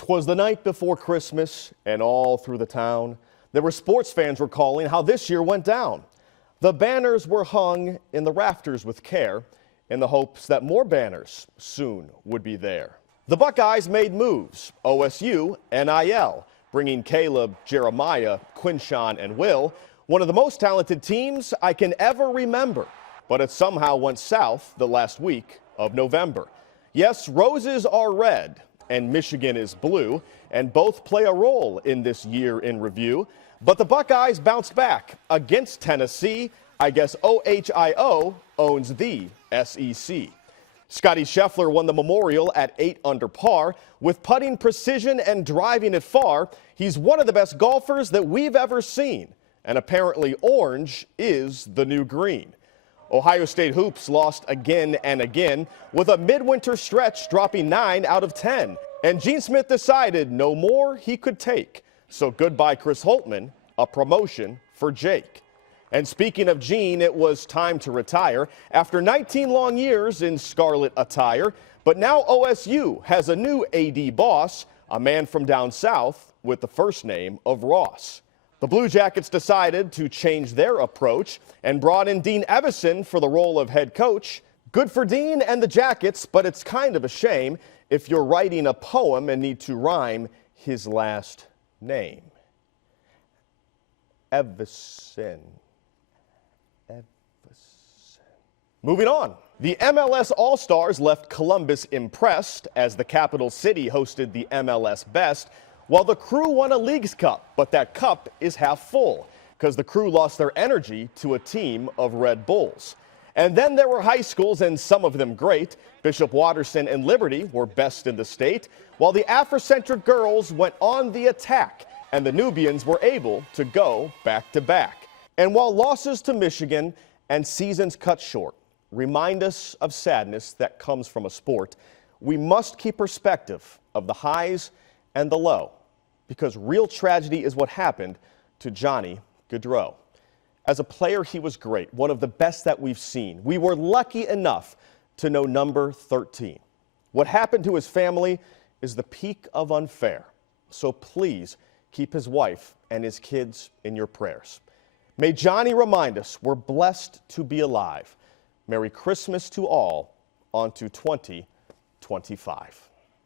'Twas the night before Christmas, and all through the town, there were sports fans recalling how this year went down. The banners were hung in the rafters with care, in the hopes that more banners soon would be there. The Buckeyes made moves, OSU, NIL, bringing Caleb, Jeremiah, Quinshawn, and Will, one of the most talented teams I can ever remember. But it somehow went south the last week of November. Yes, roses are red and Michigan is blue, and both play a role in this year in review. But the Buckeyes bounced back against Tennessee. I guess OHIO owns the SEC. Scotty Scheffler won the Memorial at 8 under par. With putting precision and driving it far, he's one of the best golfers that we've ever seen. And apparently orange is the new green. Ohio State hoops lost again and again, with a midwinter stretch dropping 9 out of 10. And Gene Smith decided no more he could take. So goodbye Chris Holtmann, a promotion for Jake. And speaking of Gene, it was time to retire after 19 long years in scarlet attire. But now OSU has a new AD boss, a man from down south with the first name of Ross. The Blue Jackets decided to change their approach and brought in Dean Evison for the role of head coach. Good for Dean and the Jackets, but it's kind of a shame if you're writing a poem and need to rhyme his last name. Evison. Moving on. The MLS All-Stars left Columbus impressed as the capital city hosted the MLS Best, while the Crew won a Leagues Cup. But that cup is half full because the Crew lost their energy to a team of Red Bulls. And then there were high schools, and some of them great. Bishop Watterson and Liberty were best in the state, while the Afrocentric girls went on the attack, and the Nubians were able to go back-to-back. And while losses to Michigan and seasons cut short remind us of sadness that comes from a sport, we must keep perspective of the highs and the low, because real tragedy is what happened to Johnny Gaudreau. As a player, he was great, one of the best that we've seen. We were lucky enough to know number 13. What happened to his family is the peak of unfair. So please keep his wife and his kids in your prayers. May Johnny remind us we're blessed to be alive. Merry Christmas to all, on to 2025.